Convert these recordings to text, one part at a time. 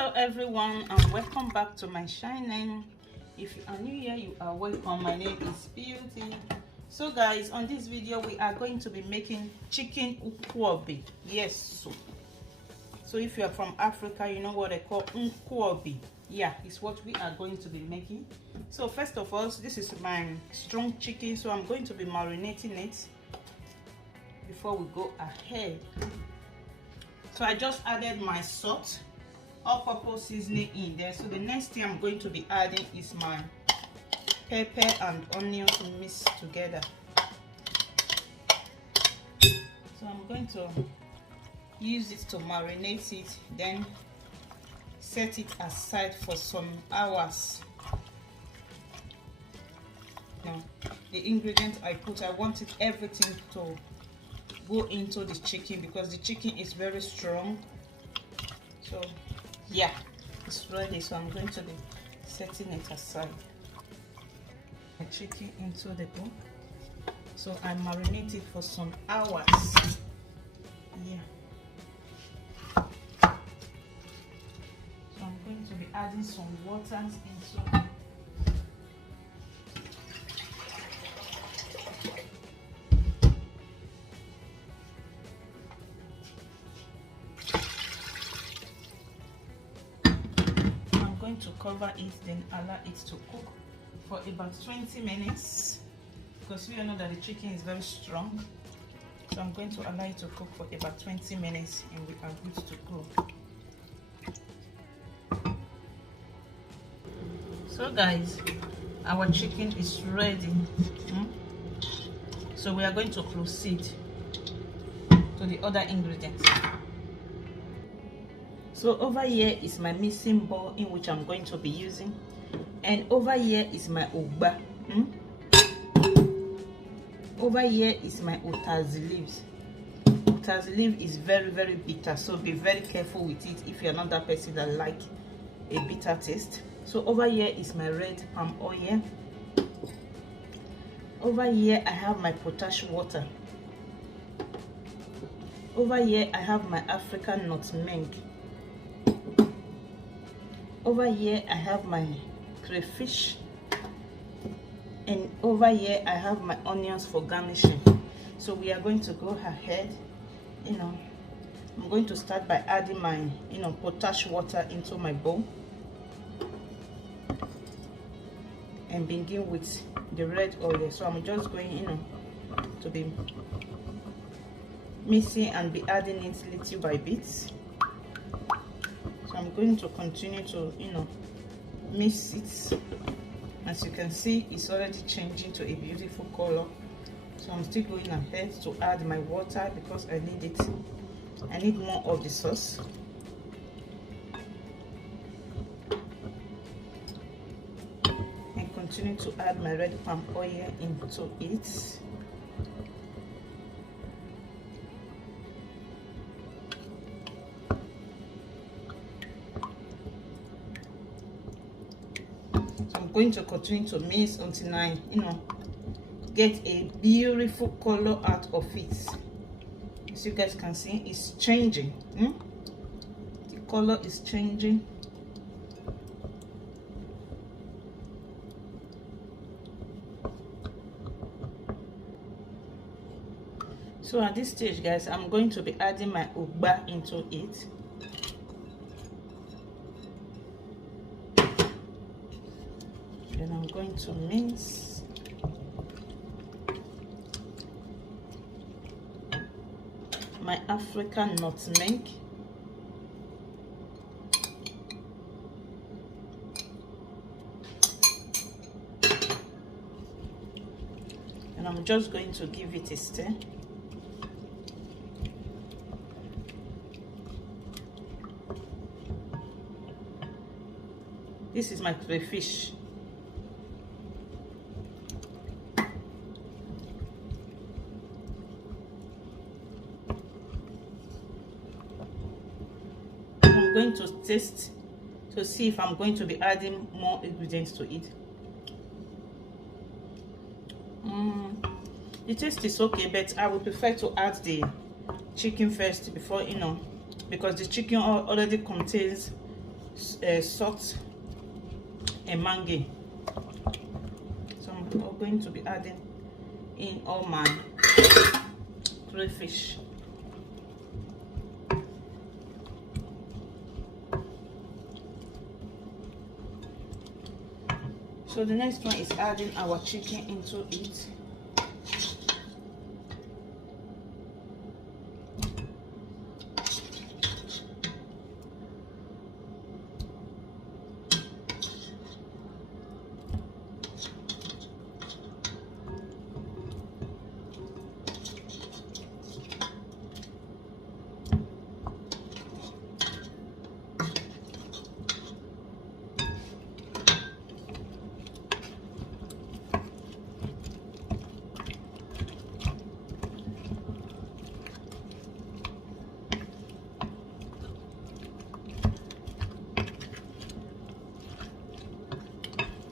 Hello everyone, and welcome back to my channel. If you are new here, you are welcome. My name is Beauty. So guys, on this video we are going to be making chicken Nkwobi. Yes, so if you are from Africa, you know what they call Nkwobi. Yeah, it's what we are going to be making. So first of all, this is my strong chicken, so I'm going to be marinating it before we go ahead. So I just added my salt, all-purpose seasoning in there. So the next thing I'm going to be adding is my pepper and onions mixed together. So I'm going to use it to marinate it, then set it aside for some hours. Now the ingredients I put, I wanted everything to go into the chicken because the chicken is very strong. So yeah, it's ready. So I'm going to be setting it aside. The chicken into the bowl. So I marinate it for some hours. Yeah. So I'm going to be adding some water into to cover it, then allow it to cook for about 20 minutes because we all know that the chicken is very strong. So I'm going to allow it to cook for about 20 minutes and we are good to go. So guys, our chicken is ready. So we are going to proceed to the other ingredients. So over here is my mixing bowl in which I'm going to be using, and over here is my ugba. Over here is my utazi leaves. Utazi leaf is very bitter, so be very careful with it if you're not that person that like a bitter taste. So over here is my red palm oil. Over here I have my potash water. Over here I have my African nutmeg. Over here I have my crayfish, and over here I have my onions for garnishing. So we are going to go ahead, I'm going to start by adding my potash water into my bowl and begin with the red oil. So I'm just going to be mixing and be adding it little by bits. So I'm going to continue to mix it. As you can see, it's already changing to a beautiful color. So I'm still going ahead to add my water because I need it. I need more of the sauce. And continue to add my red palm oil into it. I'm going to continue to mix until I get a beautiful color out of it. As you guys can see, it's changing. The color is changing. So at this stage, guys, I'm going to be adding my ugba into it. Then I'm going to mince my African nutmeg. And I'm just going to give it a stir. This is my crayfish. I'm going to taste to see if I'm going to be adding more ingredients to it. The taste is okay, but I would prefer to add the chicken first before because the chicken already contains salt and mango. So I'm going to be adding in all my crayfish. So the next one is adding our chicken into it.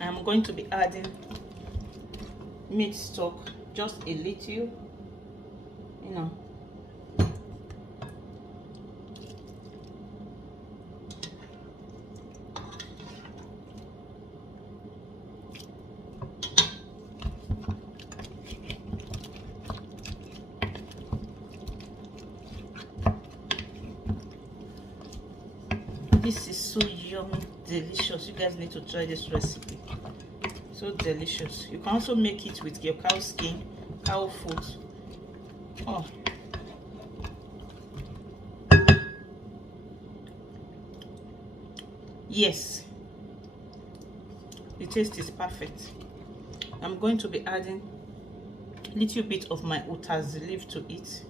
I'm going to be adding meat stock, just a little, you know. This is so yummy, delicious. You guys need to try this recipe. So delicious. You can also make it with your cow skin, cow food. Oh, yes, the taste is perfect. I'm going to be adding a little bit of my utazi leaf to it,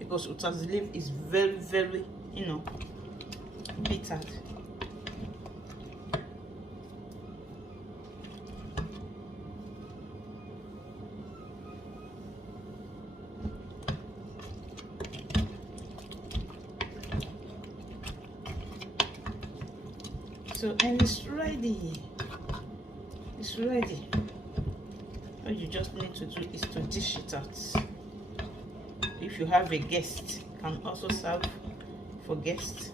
because utazi leaf is very, very, you know, bitter. So, and it's ready. It's ready. All you just need to do is to dish it out. If you have a guest, you can also serve for guests.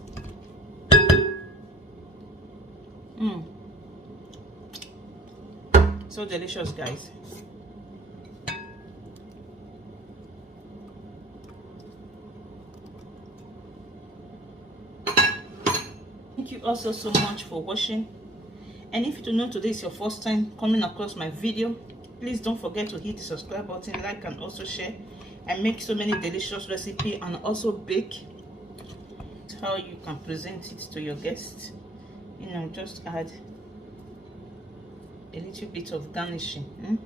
So delicious, guys. Thank you also so much for watching. And if you do know today is your first time coming across my video, please don't forget to hit the subscribe button, like, and also share. I make so many delicious recipes and also bake. How you can present it to your guests, you know, just add a little bit of garnishing.